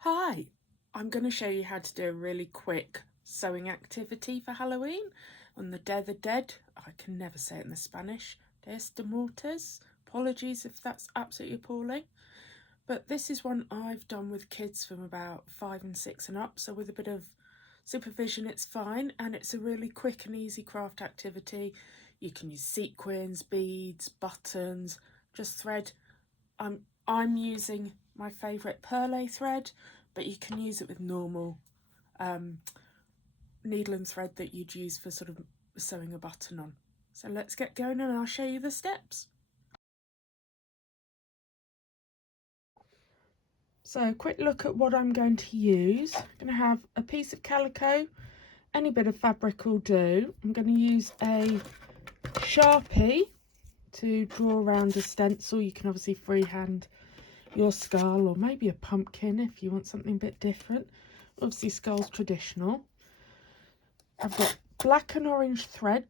Hi, I'm going to show you how to do a really quick sewing activity for Halloween on the Day of the Dead. I can never say it in the Spanish. Dies de Muertos. Apologies if that's absolutely appalling. But this is one I've done with kids from about 5 and 6 and up, so with a bit of supervision it's fine, and it's a really quick and easy craft activity. You can use sequins, beads, buttons, just thread. I'm using my favourite perle thread, but you can use it with normal needle and thread that you'd use for sort of sewing a button on. So let's get going and I'll show you the steps. So a quick look at what I'm going to use. I'm going to have a piece of calico, any bit of fabric will do. I'm going to use a sharpie to draw around a stencil. You can obviously freehand your skull, or maybe a pumpkin if you want something a bit different. Obviously skull's traditional. I've got black and orange thread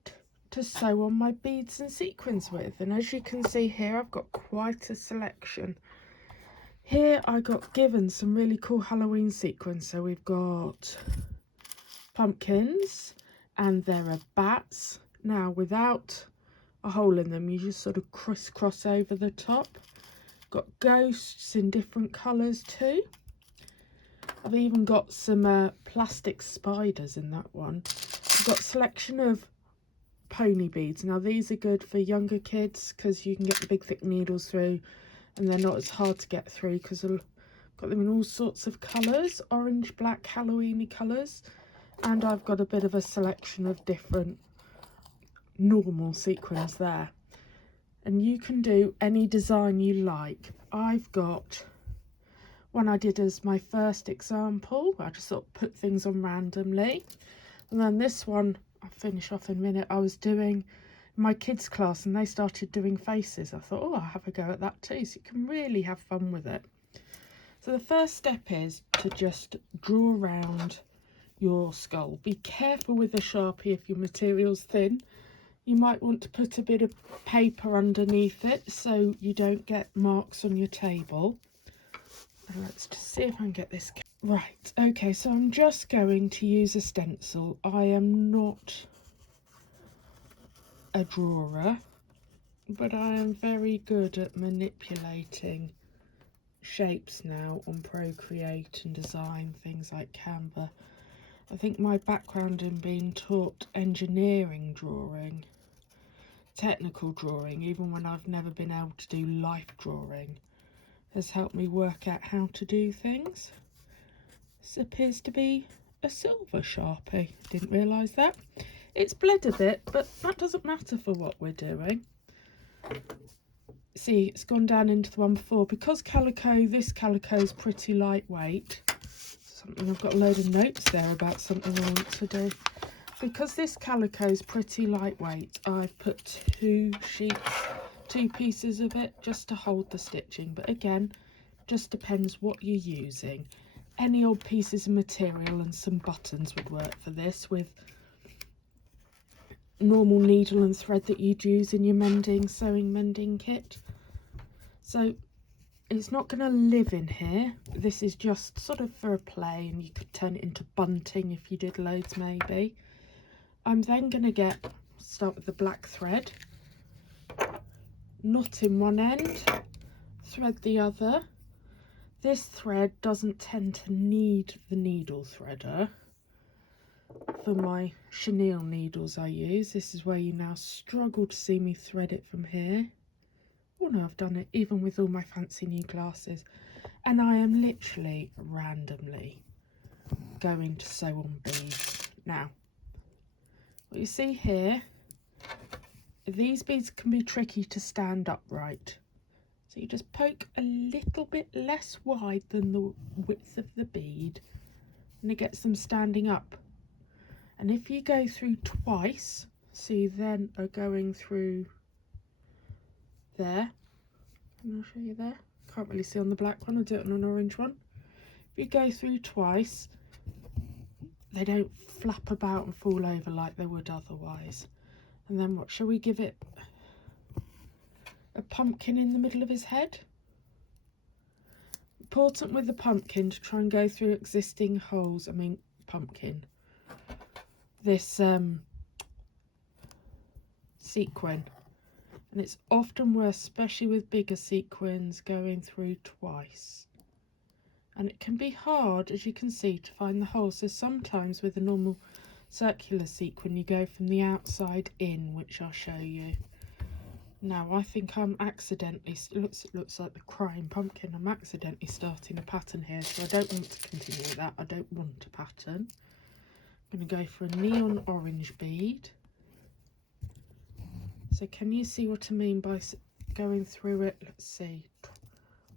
to sew on my beads and sequins with, and as you can see here I've got quite a selection. Here I got given some really cool Halloween sequins. So we've got pumpkins and there are bats. Now without a hole in them, you just sort of crisscross over the top. Got ghosts in different colours too. I've even got some plastic spiders in that one. I've got a selection of pony beads. Now these are good for younger kids because you can get the big thick needles through and they're not as hard to get through because I've got them in all sorts of colours, orange, black, Halloweeny colours, and I've got a bit of a selection of different normal sequins there. And you can do any design you like. I've got one I did as my first example. I just sort of put things on randomly. And then this one, I'll finish off in a minute, I was doing my kids class and they started doing faces. I thought, oh, I'll have a go at that too. So you can really have fun with it. So the first step is to just draw around your skull. Be careful with the Sharpie if your material's thin. You might want to put a bit of paper underneath it so you don't get marks on your table. And let's just see if I can get this. Right, okay, so I'm just going to use a stencil. I am not a drawer, but I am very good at manipulating shapes now on Procreate and design, things like Canva. I think my background in being taught engineering drawing, technical drawing, even when I've never been able to do life drawing, has helped me work out how to do things. This appears to be a silver Sharpie. Didn't realise that. It's bled a bit, but that doesn't matter for what we're doing. See, it's gone down into the one before. Because calico, this calico is pretty lightweight. Something, I've got a load of notes there about something I want to do. Because this calico is pretty lightweight, I've put two pieces of it just to hold the stitching. But again, just depends what you're using. Any old pieces of material and some buttons would work for this, with normal needle and thread that you'd use in your sewing mending kit. So it's not going to live in here. This is just sort of for a play, and you could turn it into bunting if you did loads maybe. I'm then going to start with the black thread, knot in one end, thread the other. This thread doesn't tend to need the needle threader. For my chenille needles I use, this is where you now struggle to see me thread it from here. Oh no, I've done it even with all my fancy new glasses. And I am literally randomly going to sew on beads. Now, what you see here, these beads can be tricky to stand upright. So you just poke a little bit less wide than the width of the bead and it gets them standing up. And if you go through twice, so you then are going through there, and I'll show you there, can't really see on the black one, I'll do it on an orange one. If you go through twice, they don't flap about and fall over like they would otherwise. And then what, shall we give it a pumpkin in the middle of his head? important with the pumpkin to try and go through existing holes. This sequin, and it's often worse, especially with bigger sequins, going through twice, and it can be hard, as you can see, to find the hole. So sometimes with a normal circular sequin you go from the outside in, which I'll show you. Now I think I'm accidentally, it looks like the crying pumpkin, I'm accidentally starting a pattern here, so I don't want to continue with that. I don't want a pattern. I'm going to go for a neon orange bead. So can you see what I mean by going through it? Let's see,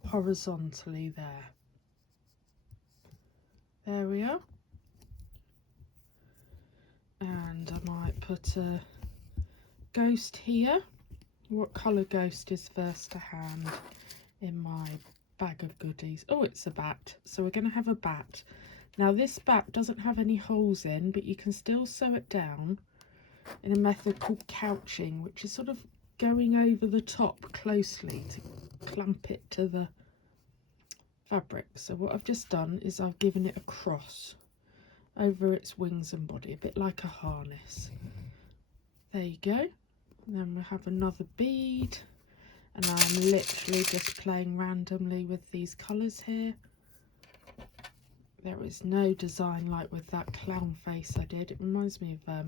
horizontally there. There we are. And I might put a ghost here. What colour ghost is first to hand in my bag of goodies? Oh, it's a bat. So we're going to have a bat. Now this bat doesn't have any holes in, but you can still sew it down in a method called couching, which is sort of going over the top closely to clamp it to the fabric. So what I've just done is I've given it a cross over its wings and body, a bit like a harness. There you go. And then we'll have another bead, and I'm literally just playing randomly with these colours here. There is no design like with that clown face I did. It reminds me of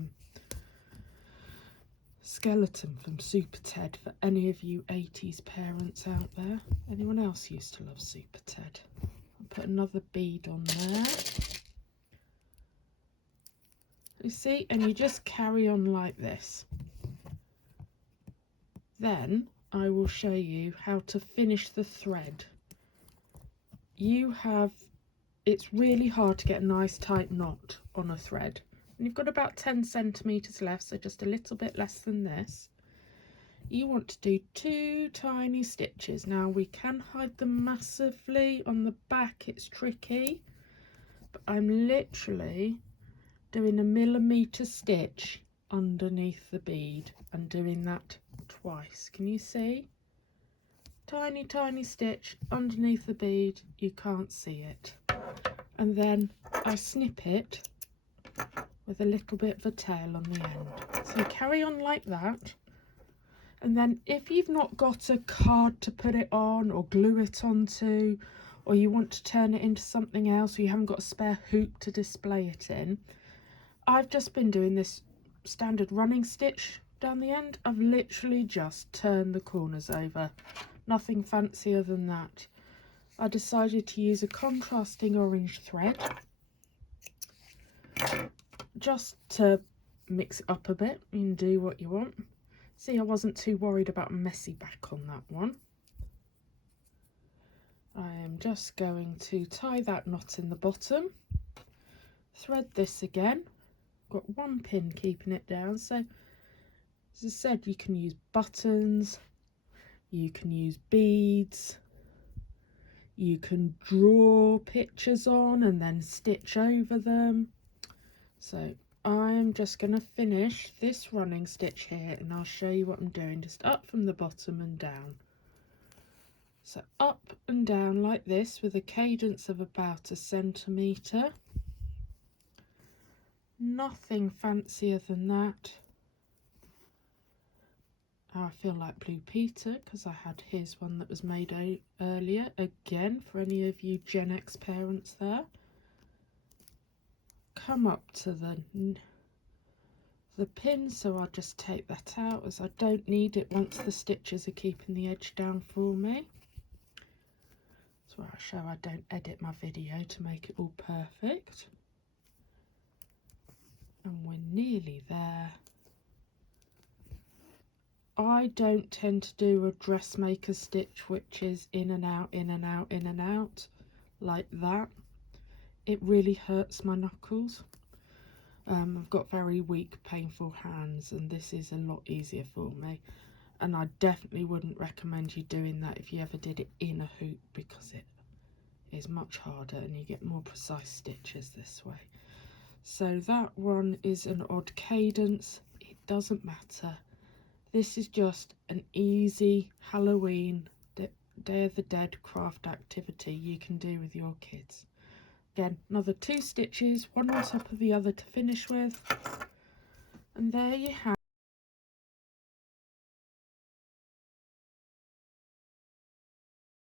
Skeleton from Super Ted, for any of you 80s parents out there. Anyone else used to love Super Ted? I'll put another bead on there. You see, and you just carry on like this. Then I will show you how to finish the thread. It's really hard to get a nice tight knot on a thread. And you've got about 10 centimetres left, so just a little bit less than this. You want to do 2 tiny stitches. Now we can hide them massively on the back, it's tricky, but I'm literally doing a millimetre stitch underneath the bead and doing that twice. Can you see? Tiny, tiny stitch underneath the bead, you can't see it. And then I snip it with a little bit of a tail on the end. So you carry on like that. And then if you've not got a card to put it on or glue it onto, or you want to turn it into something else, or you haven't got a spare hoop to display it in, I've just been doing this standard running stitch down the end. I've literally just turned the corners over. Nothing fancier than that. I decided to use a contrasting orange thread just to mix it up a bit. You can do what you want. See, I wasn't too worried about a messy back on that one. I am just going to tie that knot in the bottom, thread this again. Got one pin keeping it down, so as I said, you can use buttons, you can use beads, you can draw pictures on and then stitch over them. So I'm just going to finish this running stitch here, and I'll show you what I'm doing, just up from the bottom and down. So up and down like this with a cadence of about 1 centimetre. Nothing fancier than that. I feel like Blue Peter because I had his one that was made earlier. Again, for any of you Gen X parents there. Come up to the pin, so I'll just take that out as I don't need it once the stitches are keeping the edge down for me. That's where I show I don't edit my video to make it all perfect. And we're nearly there. I don't tend to do a dressmaker stitch, which is in and out, in and out, in and out, like that. It really hurts my knuckles. I've got very weak, painful hands, and this is a lot easier for me. And I definitely wouldn't recommend you doing that if you ever did it in a hoop, because it is much harder and you get more precise stitches this way. So that one is an odd cadence. It doesn't matter. This is just an easy Halloween Day of the Dead craft activity you can do with your kids. Again, another 2 stitches, one on top of the other to finish with. And there you have